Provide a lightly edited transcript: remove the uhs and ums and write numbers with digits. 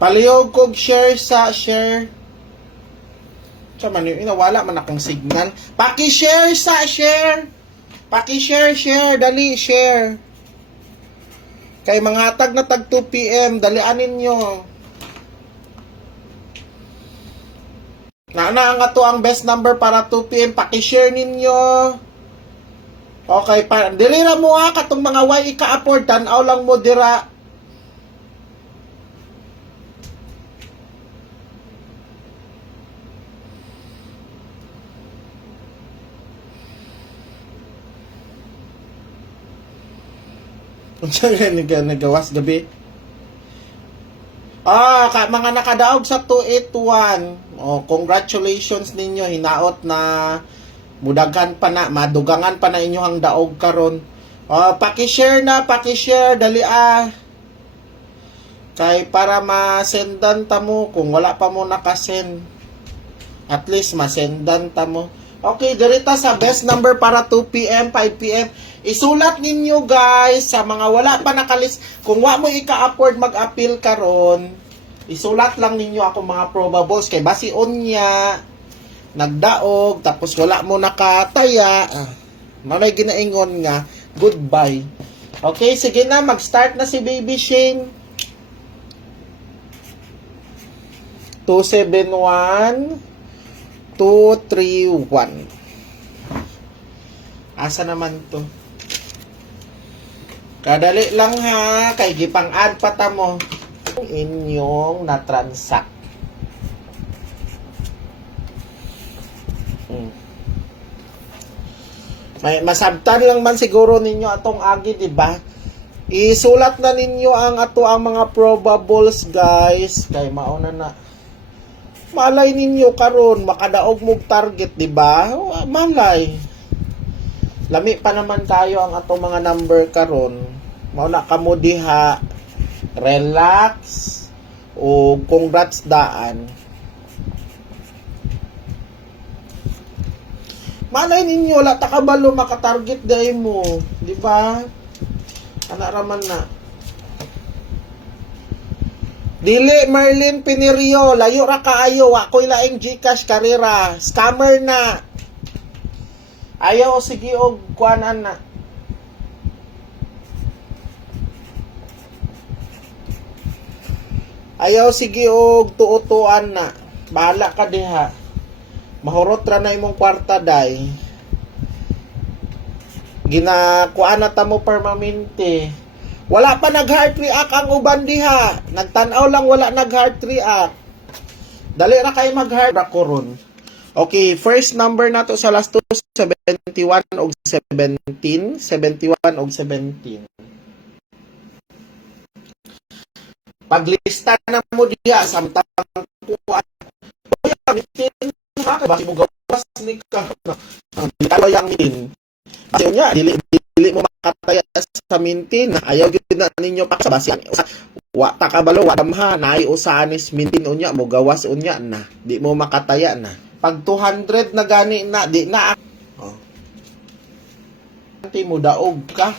Palihog kog share sa share. Saman yun, wala man akong signal. Paki-share sa share. Paki-share, share. Dali, share. Kay mga tag na tag 2 p.m. Dalianin nyo. Na ang ato ang best number para 2 p.m. Paki-share ninyo. Okay, dilira mo katong mga way ika-afford. Tanaw lang mo dira. Nagawas gabi. Mga nakadaog sa 281. Congratulations ninyo. Hinaot na mudagan pa na, madugangan pa na inyo ang daog karon. Paki-share na, paki-share dali kay para masendan ta mo kung wala pa mo nakasend. At least masendan ta mo. Okay, dirita sa best number para 2 p.m., 5 p.m. Isulat ninyo guys sa mga wala pa nakalis. Kung wa mo ika-afford mag-appeal karon, isulat lang ninyo ako mga probables kay basi unya nagdaog tapos wala mo nakataya. Manay ginaingon nga goodbye. Okay, sige na, mag-start na si Baby Shane. 271 231. Asa naman to? Kadali lang ha, kay gipang-add pa ta mo inyong na-transact. May masabtan lang man siguro ninyo atong agi, di ba? Isulat na ninyo ang ato ang mga probables, guys. Kay mauna na. Malay ninyo karon makadaog mog target, di ba? Malay. Lami pa naman tayo ang ato mga number karon. Mauna kamo diha. Relax o congrats daan. Malay ninyo la ta kabalo maka-target day mo, di ba? Ana raman na. Dili Merlin Pinerio, layo ra kaayo, wa koy laing GCash karera, scammer na. Ayaw sige og kuanan na. Ayaw sige og tuutuan na. Bahala ka diha. Mahurot ra na imong kwarta day. Ginakuan na ta mo permanente. Wala pa nag-heart react ang uban diha. Nagtanaw lang wala nag-heart react. Dali ra kay mag-heart ra koron. Okay, first number nato sa last 2, 71 og 17. 71 og 17. Paglista na mo diha samtang kuan. Oy, mitin ka basi mo gawas ni ka. Ang yang mitin. Kasi unya dili mo makataya sa mintin. Ayaw gyud na ninyo pa sa basi. Wa ta kabalo wa damha naay usanis mintin unya mo gawas unya na. Di mo makataya na. Pag 200 na gani na di na. Anti mo daog ka.